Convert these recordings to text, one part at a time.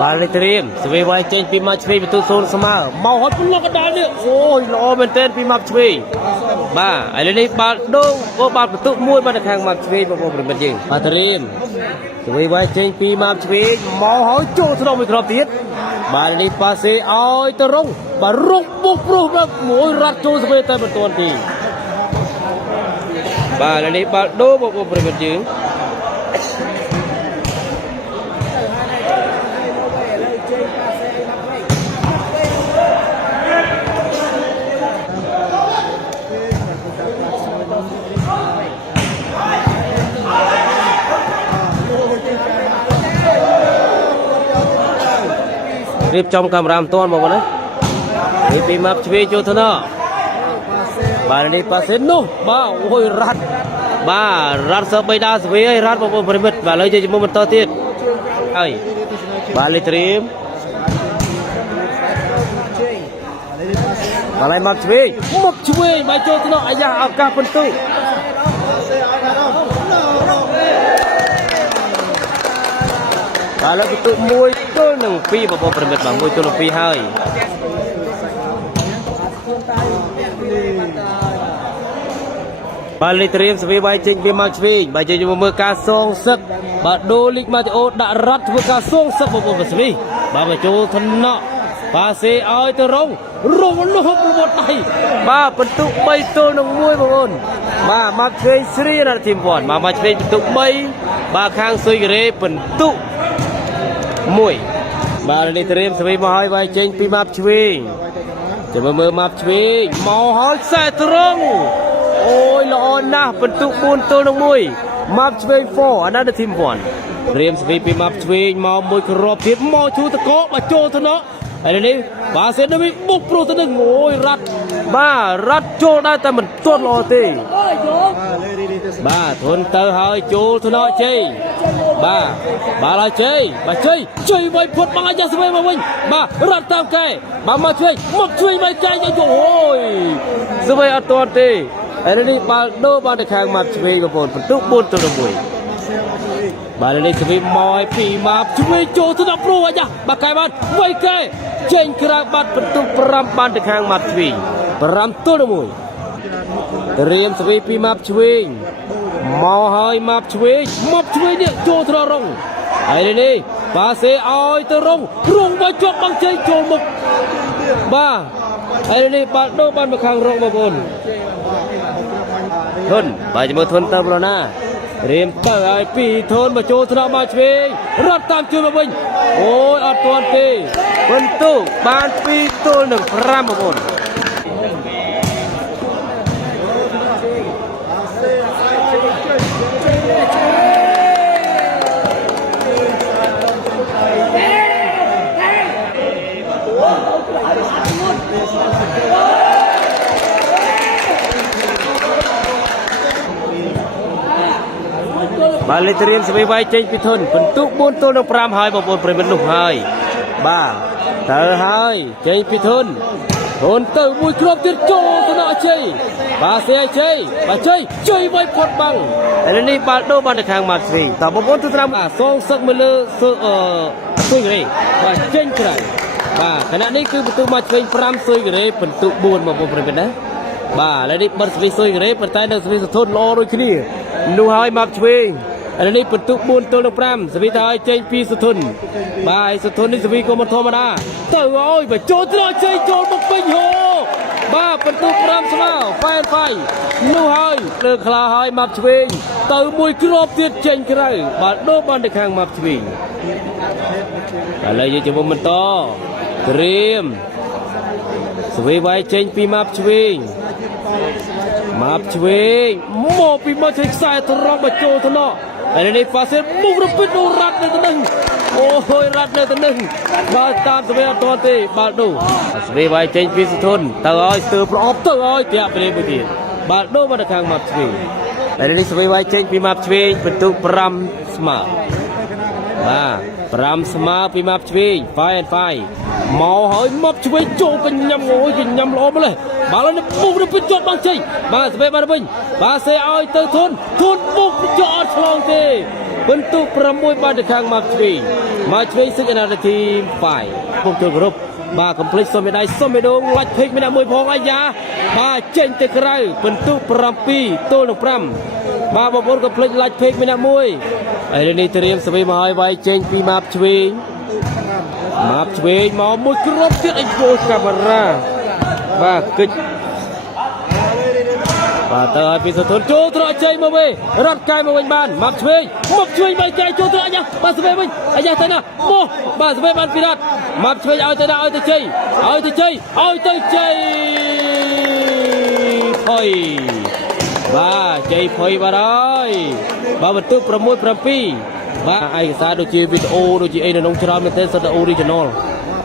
บาลีเตรียมสวีไวเจนปีมาชวีประตูโซนสมาเมาฮอตพุ่งลงกระดานเนี่ยโอ้ยล้อเป็นเต้นปีมาชวีบ้าไอ้เรื่องนี้บาโดงโอ้บาประตูมวยมาในทางมาชวีมาบอกเป็นจริงบาเตรียมสวีไวเจนปีมาชวีเมาฮอตโจ้ทนองไม่ครบทีบาลีปาเซอ้อยตะรงบารุกบุกปลุกแบบมวยรัดโจ้สวีเต้เป็นตัวทีบาลีบาโดบอกเป็นจริงรีบจอมกำรามต้นบอกว่านะนี่ปีมับชีวิตโจทนะบาลีปาเซนนุบ้าโอ้ยรัดบ้ารัดสบายดาสบายรัดบอกว่าบริมิตบาลีจะมุ่งมันต่อติดไอ้บาลีเตรียมบาลีมับชีวิตมาโจทนะอายาอับกาเป็นตู้บาลีเป็นตู้มวยตัวหนึ่งปีบอกว่าบริมิตบางมวยตัวหนึ่งปีให้บาลีเตรียมสวีใบเจงปีมาชวีใบเจงมือการทรงศึกบาโดลิกมาโอดารัดมือการทรงศึกบอกว่าสวีบาโจทนะปาเซออยตะรงลุกหมดไตบาเป็นตุใบตัวหนึ่งมวยบอกว่ามาชวีสรีนันทีมบอลมาชวีเป็นตุใบบาข้างซุยเรเป็นตุมวยบาลีเตรียมสวีมาให้ใบเจงปีมาชวีจะมือมาชวีมอฮอลเซตรงโอ้ยละอ่อนนะเป็นตุปูนตัวน้องมวยมาชวีโฟอันนั้นทีมบอลเตรียมสวีปีมาชวีมามวยครบเพียบมอชูตะโกมาโจทนะไอ้นี่บาเซนมีบุกโปรตัวหนึ่งโอ้ยรัดโจได้แต่มันตัวรอตีบ้าทนเตอร์หายโจทนะเจบ้าลาเจช่วยไว้พดมาจะสวีมาวิ่งบ้ารัดตามแกมาช่วยไว้ใจจะโอ้ยสวีอัดตัวตีไอ้นี่บาโดบาในแข่งมาชวีกับผมเป็นตุปูนตัวน้องมวยบาลีสวีมอยปีมาชวีโจทนะโปรอาญะบาไก่บ้านไว้แกเจนกระบัดเป็นตุปรำบานในแข่งมาชวีปรำตัวน้องมวยเรียนสวีปีมาชวีมอหอยมาชวีเนี่ยโจทนะรงไอ้นี่ปาเซออยตะรงมาจบบังใจโจมุกบ้าไอ้นี่ปาโดบานมาข้างรงมาบนทนไปจะมาทนเติมแล้วนะเรียมเปิดไอปีทนมาโจทนะมาชวีรัดตามจูมาวิ่งโอ้ยอัดตัวตีเป็นตู้บานปีตัวหนึ่งพระมาบนบาลีเตรียมสวีไวเจนพิทนเป็นตุบุญตัวน้องพรามหายบอกบนเปรมินลูกหายบ้าเธอหายเจนพิทนทนเตอร์มวยครบติดโจตนะเจบาเสียเจบาเจไว้พดบังอันนี้บาโดบาในทางมาสวีแต่บอกบนตุตรามทรงสักมือเลยซุยเลยว่าเจนใครบ้าขณะนี้คือประตูมาสวีพรามซุยเลยเป็นตุบุญบอกบนเปรมินนะบ้าแล้วนี่บันสวีซุยเลยเป็นใต้เดินสวีสะท้อนรอโดยขี้นี่นูหายมาสวีอันนี้เป็นตุบุญตัวน้องพรามสวีทายเจนพีสะท้อนบ้าสะท้อนนี่สวีก็มันธรรมดาเตอร์โอ้ยแบบโจตนะเจโจบุกไปโหบ้าเป็นตุพรามสมาไฟนูหายเลือกคลาหายมาสวีเตอร์มวยครบติดเจนใครบาโดบันในข้างมาสวีอะไรจะบ่มันต่อเตรียมสวีไว้เจนปีมาสวีโมปีมาใช้สายทรมานโจทนะไอ้นี่ฟาเซนมุกระปิดดูรัดในตัวหนึ่งโอ้ยรัดในตัวหนึ่งมาตามสวีตัวตีบาดดูสวีไว้เจนปีสุทนตะอ้อยเสือปลอบตะอ้อยเตียไปเลยไปทีบาดดูมาในทางมาสวีไอ้นี่สวีไว้เจนปีมาสวีเป็นตุปรำสมาบ้า 5 ស្មើពីម៉ាប់ឆ្វេង 5 មកហើយម៉ាប់ឆ្វេងចូលកញ្ញាំអូយកញ្ញាំល្អម្លេះបាល់នេះបុកទៅពីជាប់បាំងជ័យបាទស្វេបានវិញបាទសេឲ្យទៅធនបុកជាប់អត់ឆ្លងទេបន្ទុក6បានទៅខាងម៉ាប់ឆ្វេងសិកអនាធិធី5ពុកចូលគ្រប់បាទកំភ្លេចសុំមេដៃសុំមេដងឡាច់ពេកម្នាក់មួយផងអាយ៉ាបាទចេញទៅក្រៅបន្ទុក7ទល់នឹង5បាទបងប្អូនកំភ្លេចឡាច់ពេកម្នាក់មួយឥឡូវនេះត្រៀមស្វីមកហើយវាយចេញពីម៉ាប់ឆ្វេងមកមួយគ្រាប់ទៀតអីយល់កាមេរ៉ាបាទគិចបាទទៅឲ្យពីសុធនចូលត្រកជ័យមកវិញរត់កាយមកវិញបានម៉ាប់ឆ្វេងបីចែកចូលត្រកអាយ៉ាបាទស្វេវិញអាយ៉ាទៅណាមកបាទស្វេបានពីរត់ម៉ាប់ឆ្វេងឲ្យទៅណាឲ្យទៅជ័យផុយបាទជ័យផុយបាទហើយបាទបន្ទុក6 7បាទឯកសារដូចជាវីដេអូដូចជាអីនៅក្នុងច្រើនមែនទេសិតតែ original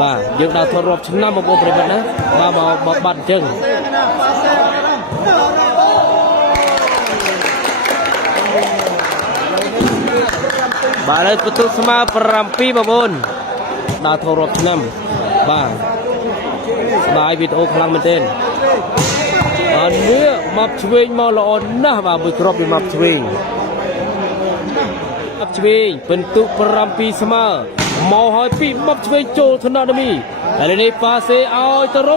បាទយើងដើរថតរាប់ឆ្នាំបងប្អូនប្រិយមិត្តណាបាទមកបាត់អញ្ចឹងបាទលើបន្ទុកស្មើ7បងប្អូនដើរថតរាប់ឆ្នាំបាទស្ដាយវីដេអូខ្លាំងមែនទេបាទនេះម៉ាប់ឆ្វេងមកល្អណាស់បាទមួយគ្រាប់ពីម៉ាប់ឆ្វេងបន្ទុក7ស្មើមកហើយពីម៉ាប់ឆ្វេងចូលថ្នាក់មីឥឡូវនេះប៉ាសេឲ្យទៅរ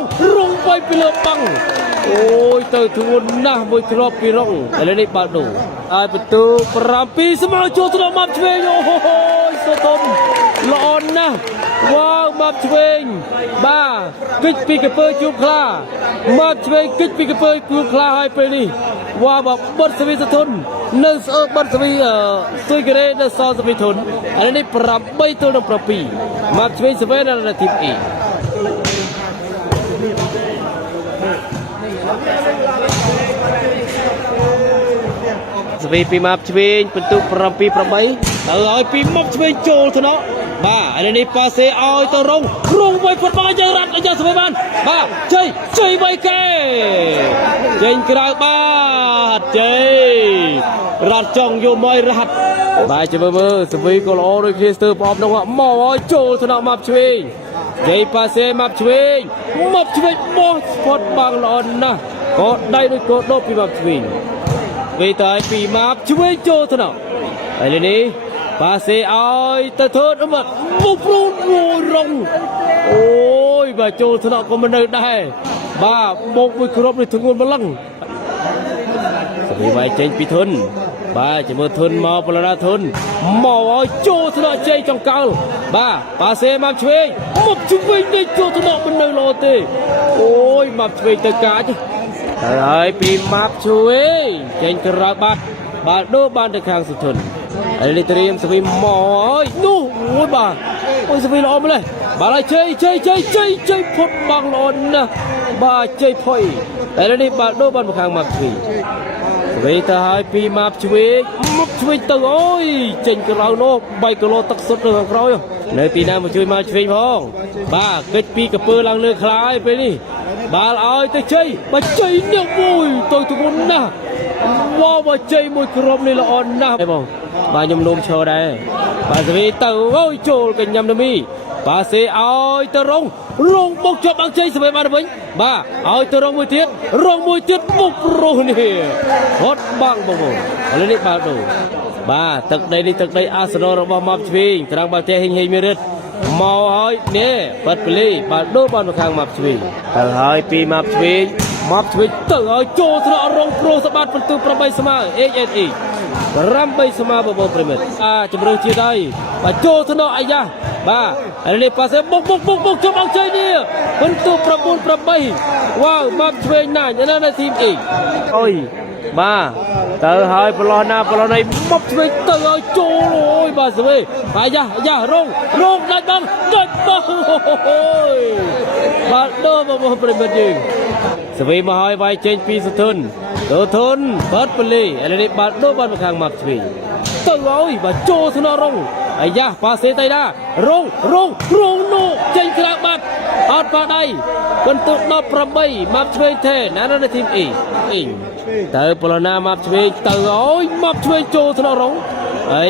ងបីពីលើបាំងអូយទៅធ្ងន់ណាស់មួយគ្រាប់ពីរងឥឡូវនេះបាល់ដូរហើយបន្ទុក7ស្មើចូលថ្នាក់ម៉ាប់ឆ្វេងអូយសុធនល្អណាស់វ៉ាវម៉ាប់ឆ្វេងបាទគិចពីកពើជួបខ្លាម៉ាប់ឆ្វេងគិចពីកពើជួបខ្លាហើយពេលនេះវ៉ាវបត់សវីសុធននៅស្អើបត់សវីស៊ុយការ៉េនៅសសវីធនឥឡូវនេះ8ទល់នឹង7ម៉ាប់ឆ្វេងស្វេនៅនាទី2ស្វីពីម៉ាប់ឆ្វេងបន្ទុក7 8ទៅឲ្យពីម៉ាប់ឆ្វេងចូលទៅណោះបាទឥឡូវនេះប៉ាសេឲ្យទៅរងមួយផុតមកយើងរត់ឲ្យស្វេបានបាទជ័យបីកែចេញក្រៅបាទជ័យរត់ចង់យកមករត់បាទចាំមើលស្វីក៏ល្អដូចគ្នាស្ទើរប្រអប់នោះមកឲ្យចូលទៅណោះម៉ាប់ឆ្វេងជ័យប៉ាសេម៉ាប់ឆ្វេងបោះផុតបាំងល្អណាស់ក៏ដៃដូចក៏ដប់ពីម៉ាប់ឆ្វេងពេលតើពីម៉ាប់ឆ្វេងចូលទៅណោះឥឡូវនេះប៉ាសេឲ្យទៅធ្វើមកមុខព្រូនរងអូយបាទចូលថ្នាក់ក៏មិននៅដែរបាទមកមួយគ្រាប់នេះធ្ងន់ម្លឹងស្វីវាយចេញពីធនបាទចាំមើលធនមកបលរាធនមកឲ្យចូលថ្នាក់ជ័យចង្កោលបាទប៉ាសេមកឆ្វេងនេះចូលថ្នាក់មិននៅល្អទេអូយមកឆ្វេងទៅកាចទៅហើយពីម៉ាប់ឆ្វេងចេញក្រៅបាត់ដូរបានទៅខាងសុធនឥឡូវត្រៀមស្វីមកហើយនោះអូយបាទអូយស្វីល្អម្លេះបាទហើយជ័យផុតបាំងល្អណាស់បាទជ័យផុយឥឡូវនេះបាទដូរបានមកខាងម៉ាប់ឆ្វេងស្វីទៅហើយពីម៉ាប់ឆ្វេងទៅអូយចេញក្រៅនោះ3គីឡូទឹកសុទ្ធនៅខាងក្រោយនៅពីណាមកជួយមកឆ្វេងផងបាទកិច្ចពីកពើឡើងលើខ្លាយពេលនេះបាល់ឲ្យទៅជ័យនេះមួយទៅធ្ងន់ណាស់វ៉ាវជ័យមួយក្រុមនេះល្អណាស់បងបាទខ្ញុំនោមឈរដែរបាទស្វីទៅអូយចូលកញ្ញាំណាមីបាទសេឲ្យទៅរងបុកជាប់បាំងជ័យស្វីបានវិញបាទឲ្យទៅរងមួយទៀតបុកប្រុសនេះហត់បាំងបងឥឡូវនេះបាល់ដូរបាទទឹកដីអាសនលរបស់ម៉ាប់ឆ្វេងត្រង់បាល់ទេហេងមេរិតមកហើយនេះបាត់ពលីបាល់ដូរបានមកខាងម៉ាប់ឆ្វេងទៅហើយពីម៉ាប់ឆ្វេងទៅឲ្យចូលថ្នាក់រងប្រុសសបាត់បន្ទុក8ស្មើ HSE 8ស្មើបងប្អូនប្រិមិត្តជំរឿជាដៃបាទចូលថ្នាក់អាយ៉ាបាទឥឡូវនេះប៉ាសេបុកចុះអង្ជ័យនេះបន្ទុក9 8វ៉ាវម៉ាប់ឆ្វេងណាស់នៅទីមអ៊ីអូយបាទទៅហើយប្រឡោះណាប្រឡោះណៃមកឆ្វេងទៅឲ្យចូលអូយបាទស្វេអាយ៉ារងដាច់បងអូយបាទដូរបងប្រិមិត្តយើងស្វេមកហើយវាយចេញពីសុធនបាត់ពលីឥឡូវនេះបាទដូរបានមកខាងម៉ាប់ឆ្វេងទៅឲ្យបាទចូលថ្នាក់រងអាយ៉ាប៉ាសេតៃណារងនោះចេញក្រៅបាត់អត់ប៉ាដៃបន្ទុក18ម៉ាប់ឆ្វេងទេណានៅទីមអ៊ីទៅប្រឡោះណាម៉ាប់ឆ្វេងទៅឲ្យម៉ាប់ឆ្វេងចូលថ្នាក់រងឥ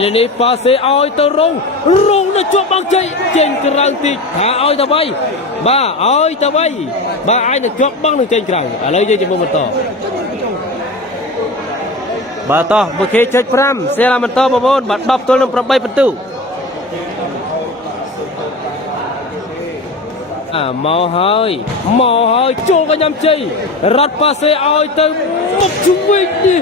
ឡូវនេះប៉ាសេឲ្យទៅរងនៅ ជួបបងជ័យចេញក្រៅតិចថាឲ្យទៅវៃបាទឲ្យទៅវៃបាទអាចនឹងជាប់បងនឹងចេញក្រៅឥឡូវយើងជាមួយបន្តបាទតោះមួយគេចុច5សេឡាបន្តបងប្អូនបាទ10ទល់នឹង8ពិន្ទុមកហើយចូលកញ្ញាំជ័យរត់ប៉ាសេឲ្យទៅមុខជំវិញនេះ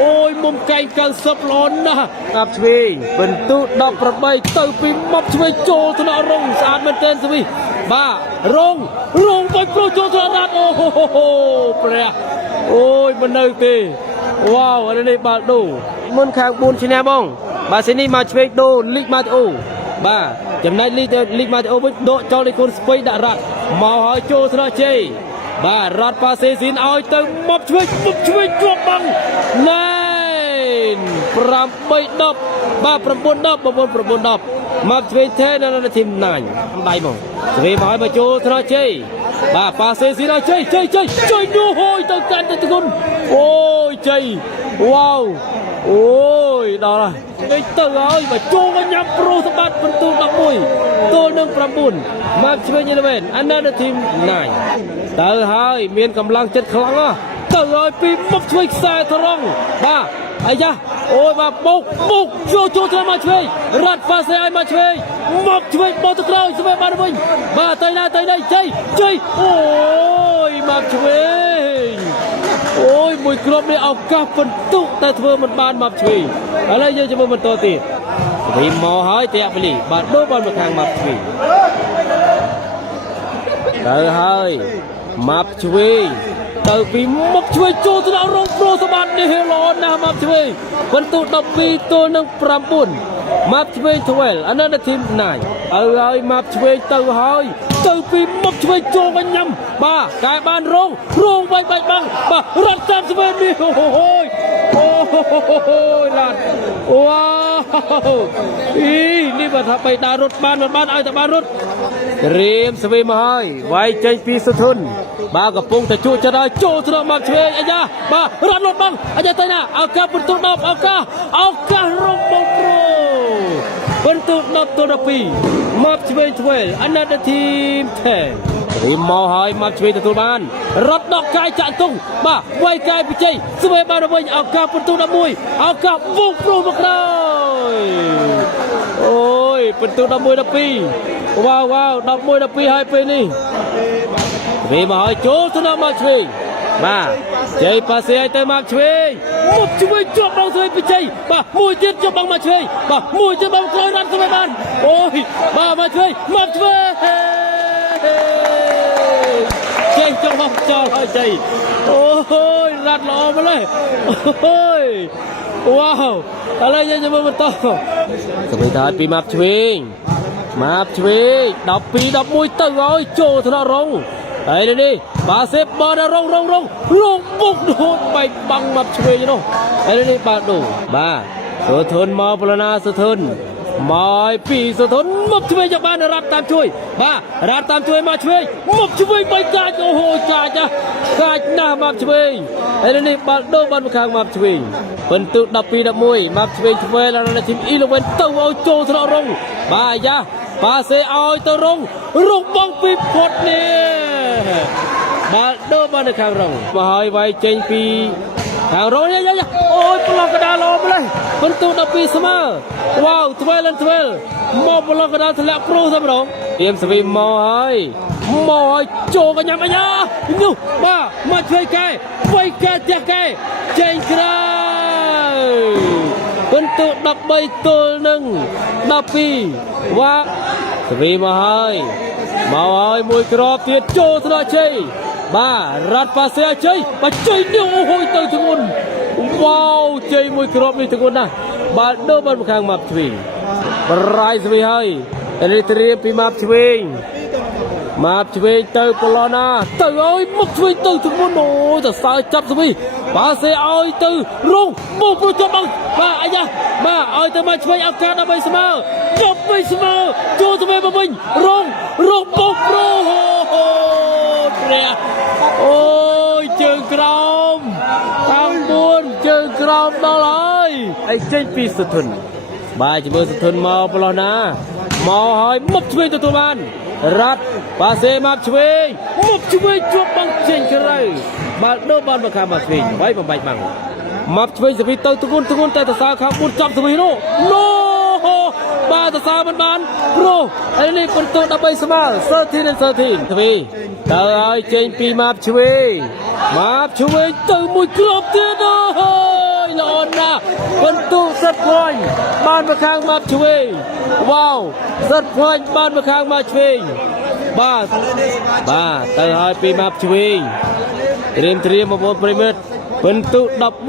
អូយមុំកែង90ល្អណាស់អាប់ឆ្វេងពិន្ទុ18ទៅពីមុខឆ្វេងចូលថ្នាក់រងស្អាតមែនទែនសវីបាទរងបាច់ប្រូចូលថ្នាក់រ៉ាត់អូហូព្រះអូយមិននៅទេវ៉ាវអានេះបាល់ដូមុនខាង4ឈ្នះបងបាទសេនេះមកឆ្វេងដូលីកម៉ាតេអូបាទចំណែកលីកម៉ាតេអូវិញដកចោលលេខគុណស្ពៃដាក់រ៉ាត់មកហើយចូលថ្នាក់ជ័យបាទរ៉ាត់ប៉ាសេស៊ីនឲ្យទៅមុខឆ្វេងជាប់បងណែន8-10បាទ9-10បងប្អូន9-10មកឆ្វេងទេនៅធីមណាញ់ដៃមកឆ្វេងមកឲ្យមកចូលថ្នាក់ជ័យបាទប៉ាសេស៊ីនឲ្យជ័យនោះហូយទៅកាន់ទៅគុណអូយជ័យវ៉ាវអូយដល់ហើយទៅហើយបើចូលកញ្ញាំប្រូសម្បត្តិពិន្ទុ11ទល់នឹង9មកឆ្វេង11 Another team 9ទៅហើយមានកម្លាំងចិត្តខ្លាំងទៅហើយពីមុខឆ្វេងខ្សែត្រង់បាទអាយ៉ាអូយបាទបុកចូលទៅមកឆ្វេងរត់ប៉ាសេឲ្យមកឆ្វេងមកឆ្វេងបោះទៅក្រោយស្វេបានវិញបាទទៅណាជ័យអូយមកឆ្វេងអូយមួយគ្រាប់នេះឱកាសពិន្ទុតែធ្វើមិនបានមកឆ្វេងឥឡូវយើងជាមួយបន្តទៀតវិញមកហើយតាក់បលីបាទដូរបាល់មកខាងមកឆ្វេងទៅហើយមកឆ្វេងទៅពីមុខឆ្វេងចូលទៅដល់រងប្រូសម្បត្តិនេះល្អណាស់មកឆ្វេងពិន្ទុ12ទល់នឹង9មកឆ្វេង12 Another team 9ហើយមកឆ្វេងទៅហើយទៅពីមុខឆ្វេងចូលកញ្ញាំបាទកែបានរងបាច់បាំងបាទរត់តាមឆ្វេងនេះអូយឡាត់វ៉ាវនេះបើថាបីដារត់បានឲ្យតែបានរត់រៀមស្វីមកហើយវាយចេញពីសុធុនបាទកំពុងតែជួចិត្តឲ្យចូលត្រង់មកឆ្វេងអាយ៉ាបាទរត់លត់បងអាយ៉ាទៅណាឱកាសពិន្ទុ10ឱកាសរងបងប្រូពិន្ទុ10ទល់12មកឆ្វេងAnother team 10រីមកហើយមកឆ្វេងទទួលបានរត់ដកកាយចាក់ទុំបាទវាយកាយពិជ័យស្វេបានវិញឱកាសពិន្ទុ11ឱកាសវងប្រូមកក្រោយអូយពិន្ទុ11 12វ៉ាវ11 12ហើយពេលនេះវាមកហើយចូលទៅដល់មកឆ្វេងបាទជ័យប៉ាសេឲ្យទៅមកឆ្វេងមុខឆ្វេងជាប់បងស្វេពិជ័យបាទមួយទៀតជាប់បងមកឆ្វេងបាទមួយទៀតបងក្រោយរត់ស្វេបានអូយបាទមកឆ្វេងចេញចុះមកចោលហើយជ័យអូយរត់ល្អមកเลยអូយវ៉ាវឥឡូវយើងមើលបន្តស្វេថាពីមកឆ្វេង12 11ទៅហើយចូលថ្នាក់រងហើយនេះបាទសេបបររងបុកហូតបែកបាំងមកឆ្វេងនោះហើយនេះបាទដូបាទសុធុនមកប្លណាសុធុនមកពីសុធុនមកឆ្វេងយកបានរត់តាមជួយបាទរត់តាមជួយមកឆ្វេងមកឆ្វេងបែកកាចអូហូកាចណាស់មកឆ្វេងហើយនេះបាទដូបានមកខាងមកឆ្វេងពិន្ទុ12 11មកឆ្វេងដល់ทีม11ទៅឲ្យចូលថ្នាក់រងបាទអាយ៉ាប៉ាសេឲ្យទៅរងបងពីផុតនេះបាទដូរបាននៅខាងរងមកហើយវាយចេញពីខាងរងអូយប្លុកកដាលល្អម្លេះពិន្ទុ12ស្មើវ៉ាវ12មកប្លុកកដាលធ្លាក់ប្រូតែម្ដងទៀមសវីមកហើយចូលកញ្ញាំអាយ៉ានោះបាទមកជួយកែវាយកែផ្ទះកែចេញក្រៅពិន្ទុ13ទល់នឹង12វ៉ាសវីមកហើយមួយគ្រាប់ទៀតចូលថ្នាក់ជ័យបាទរត់ប៉ាសេជ័យបាទជ័យនេះអូហូយទៅធ្ងន់វ៉ាវជ័យមួយគ្រាប់នេះធ្ងន់ណាស់បាទដូរបានខាងមកឆ្វេងប្រៃសវីហើយនេះត្រៀមពីមកឆ្វេងទៅប្លូណាទៅឲ្យមុខឆ្វេងទៅធ្ងន់អូយទៅសើចាប់សវីប៉ាសេឲ្យទៅរងបុកចូលបងបាទអាយ៉ាបាទឲ្យទៅមកឆ្វេងឱកាសដើម្បីស្មើចូលទៅវិញរងបុកប្រូព្រះអូយជើងក្រោមខាង4ជើងក្រោមដល់ហើយឯចេញពីសុធុនបាទជាមួយសុធុនមកប្លោះណា មកហើយមុខឆ្វេងទទួលបានរ៉ាត់ប៉ាសេមកឆ្វេងមុខឆ្វេងជាប់បាំងចេញក្រៅបាល់ដូរបានមកខាងមកឆ្វេងໄວបំបាច់បាំងមកឆ្វេងសវិទៅទងន់តែតសើខាង4ចាប់សវិនោះណូបាទតសើមិនបានព្រោះឥឡូវនេះពិន្ទុ13ស្មើ13 and 13សវិទៅឲ្យចេញពីមកឆ្វេងទៅមួយគ្រាប់ទៀតអូយល្អណាស់ពិន្ទុ10 point បានមកខាងមកឆ្វេងវ៉ាវ10 point បានមកខាងមកឆ្វេងបាទទៅឲ្យពីមកឆ្វេងត្រៀមបងប្អូនប្រិមិត្តពិន្ទុ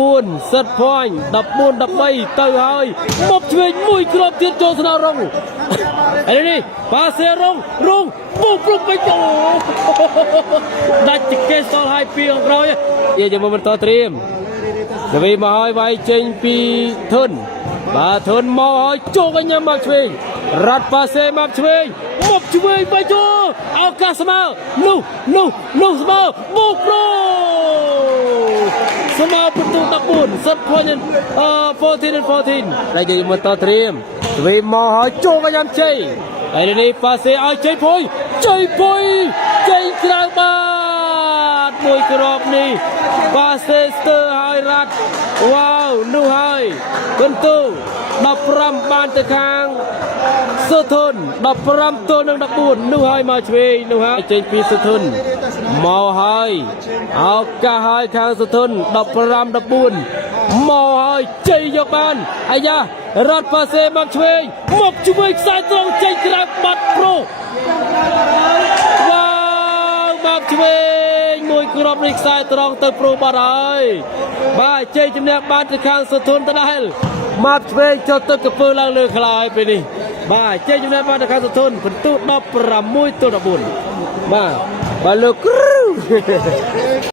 14 10 point 14 13ទៅហើយមកឆ្វេងមួយគ្រាប់ទៀតចូលស្នងរងឥឡូវនេះប៉ាសេរងបុកព្រំពេញអូដាច់កេសដល់ហើយពីខាងក្រោយយើងមកបន្តត្រៀមសវីមកហើយវាយចេញពីធុនបាទធុនមកហើយចូលវិញមកឆ្វេងរ៉ាត់ប៉ាសេមកឆ្វេងមកឆ្វេងទៅចូលឱកាសស្មើនោះស្មើបុកប្រូស្មើពិន្ទុ14 10 point 14 and 14ហើយយើងមកតត្រៀមសវីមកហើយចូលវិញជ័យឥឡូវនេះប៉ាសេឲ្យជ័យពុយចេញក្រៅបាទមួយគ្រាប់នេះប៉ាសេស្ទើឲ្យរ៉ាត់វ៉ាវនោះហើយពិន្ទុ15បានទៅខាងសុធុន15ទល់នឹង14នោះហើយមកឆ្វេងនោះហើយចេញពីសុធុនមកហើយឱកាសហើយខាងសុធុន15 14មកហើយជ័យយកបានអាយ៉ារ៉ាត់ប៉ាសេមកឆ្វេងខ្សែត្រង់ចេញក្រៅបាត់ប្រូវ៉ាវមកឆ្វេងមួយគ្រាប់នេះខ្សែត្រង់ទៅប្រូបាត់ហើយបាទជ័យជំនះបានទៅខាងសុធុនដដែលមកឆ្វេងចុះទឹកកពើឡើងលើខ្លាយពេលនេះបាទជ័យជំនះបានទៅខាងសុធុនពិន្ទុ16 ទល់ 14បាទលោកគ្រូ